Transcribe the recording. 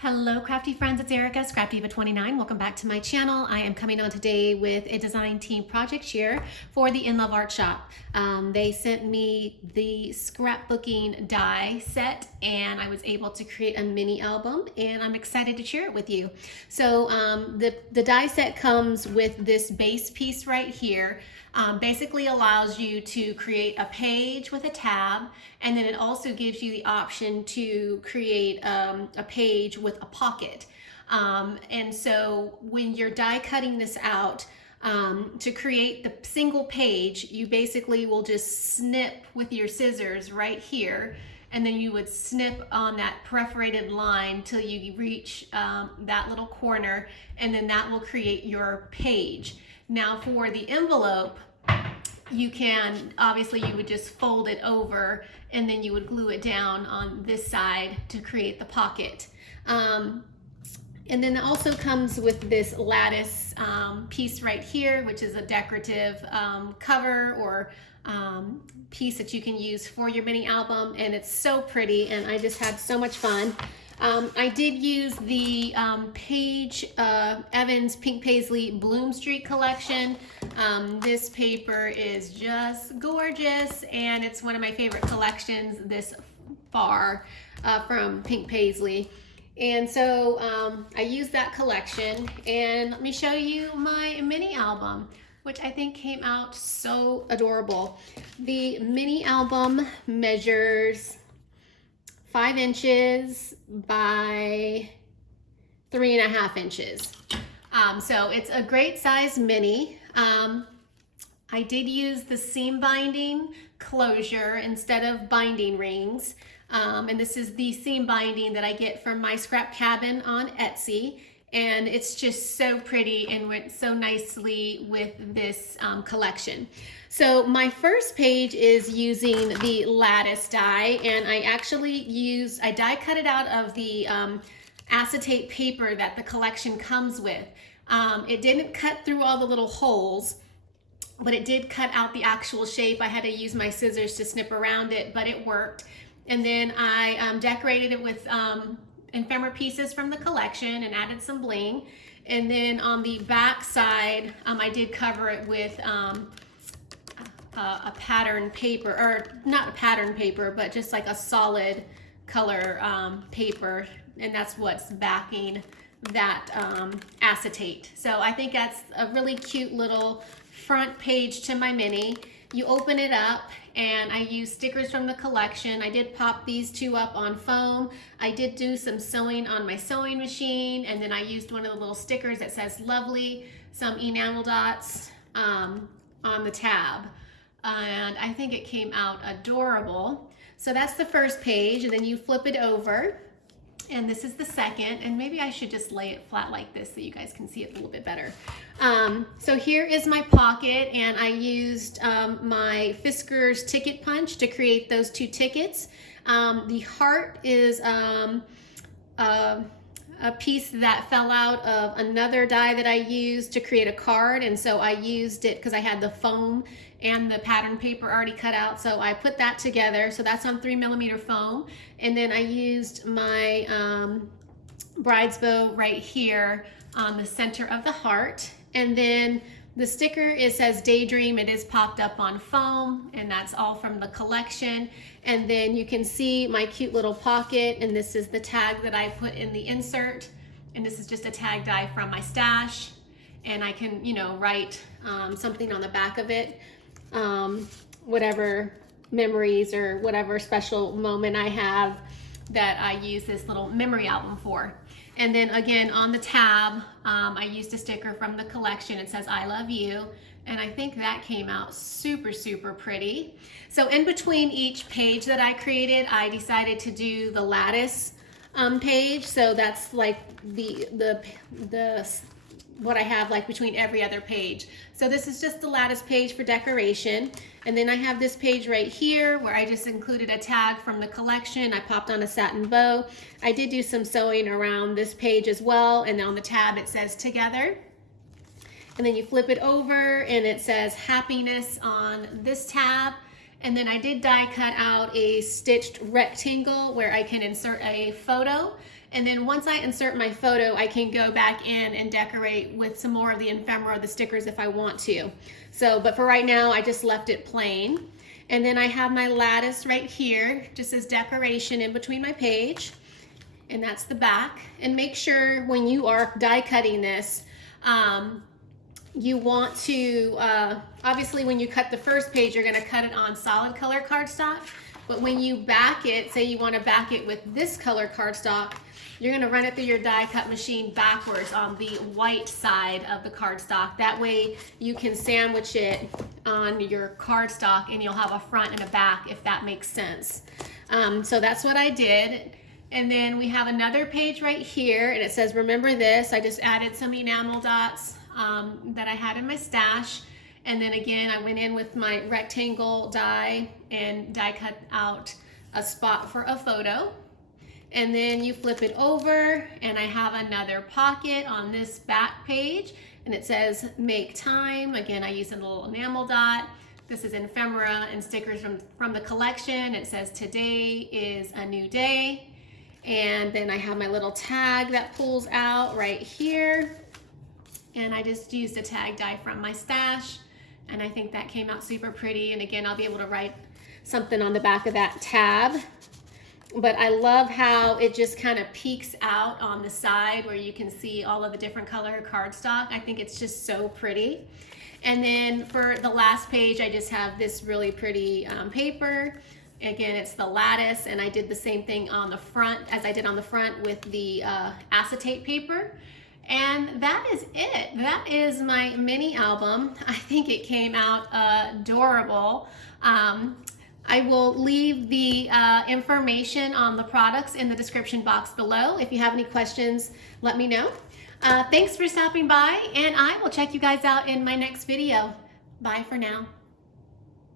Hello crafty friends, it's Erica, ScrapDiva29. Welcome back to my channel. I am coming on today with a design team project share for the InLoveArts shop. They sent me the scrapbooking die set and I was able to create a mini album and I'm excited to share it with you. So the die set comes with this base piece right here. Basically allows you to create a page with a tab, and then it also gives you the option to create a page with a pocket. And so when you're die cutting this out, to create the single page, you basically will just snip with your scissors right here, and then you would snip on that perforated line till you reach that little corner, and then that will create your page. Now for the envelope, you can, obviously you would just fold it over and then you would glue it down on this side to create the pocket. And then it also comes with this lattice piece right here, which is a decorative cover or piece that you can use for your mini album, and it's so pretty and I just had so much fun. I did use the Paige Evans Pink Paisley Bloom Street collection. This paper is just gorgeous and it's one of my favorite collections this far from Pink Paisley. And so I used that collection, and let me show you my mini album, which I think came out so adorable. The mini album measures 5 inches by 3.5 inches. So it's a great size mini. I did use the seam binding closure instead of binding rings. And this is the seam binding that I get from my scrap cabin on Etsy. And it's just so pretty and went so nicely with this collection. So my first page is using the lattice die, and I die cut it out of the acetate paper that the collection comes with. It didn't cut through all the little holes, but it did cut out the actual shape. I had to use my scissors to snip around it, but it worked. And then I decorated it with ephemera pieces from the collection and added some bling. And then on the back side, I did cover it with a pattern paper, or not a pattern paper, but just like a solid color paper. And that's what's backing that acetate. So I think that's a really cute little front page to my mini. You open it up, and I used stickers from the collection. I did pop these two up on foam. I did do some sewing on my sewing machine, and then I used one of the little stickers that says lovely, some enamel dots on the tab. And I think it came out adorable. So that's the first page, and then you flip it over, and this is the second, and maybe I should just lay it flat like this so you guys can see it a little bit better. So here is my pocket, and I used my Fisker's ticket punch to create those 2 tickets. The heart is a piece that fell out of another die that I used to create a card, and so I used it because I had the foam and the pattern paper already cut out, so I put that together. So that's on 3mm foam, and then I used my bride's bow right here on the center of the heart. And then the sticker, it says Daydream. It is popped up on foam, and that's all from the collection. And then you can see my cute little pocket, and this is the tag that I put in the insert, and this is just a tag die from my stash, and I can, you know, write something on the back of it, whatever memories or whatever special moment I have that I use this little memory album for. And then again on the tab, I used a sticker from the collection. It says I love you, and I think that came out super, super pretty. So in between each page that I created, I decided to do the lattice page. So that's like the what I have like between every other page. So this is just the lattice page for decoration. And then I have this page right here where I just included a tag from the collection. I popped on a satin bow. I did do some sewing around this page as well. And on the tab it says together. And then you flip it over and it says happiness on this tab. And then I did die cut out a stitched rectangle where I can insert a photo. And then once I insert my photo, I can go back in and decorate with some more of the ephemera, the stickers if I want to. So, but for right now, I just left it plain. And then I have my lattice right here, just as decoration in between my page. And that's the back. And make sure when you are die cutting this, you want to, obviously when you cut the first page, you're gonna cut it on solid color cardstock. But when you back it, say you wanna back it with this color cardstock, you're gonna run it through your die cut machine backwards on the white side of the cardstock. That way you can sandwich it on your cardstock and you'll have a front and a back, if that makes sense. So that's what I did. And then we have another page right here and it says, remember this. I just added some enamel dots that I had in my stash. And then again, I went in with my rectangle die and die cut out a spot for a photo. And then you flip it over and I have another pocket on this back page and it says make time. Again, I used a little enamel dot. This is ephemera and stickers from the collection. It says today is a new day. And then I have my little tag that pulls out right here. And I just used a tag die from my stash. And I think that came out super pretty. And again, I'll be able to write something on the back of that tab. But I love how it just kind of peeks out on the side where you can see all of the different color cardstock. I think it's just so pretty. And then for the last page, I just have this really pretty paper. Again, it's the lattice, and I did the same thing on the front as I did on the front with the acetate paper. And that is it. That is my mini album. I think it came out adorable. I will leave the information on the products in the description box below. If you have any questions, let me know. Thanks for stopping by, and I will check you guys out in my next video. Bye for now.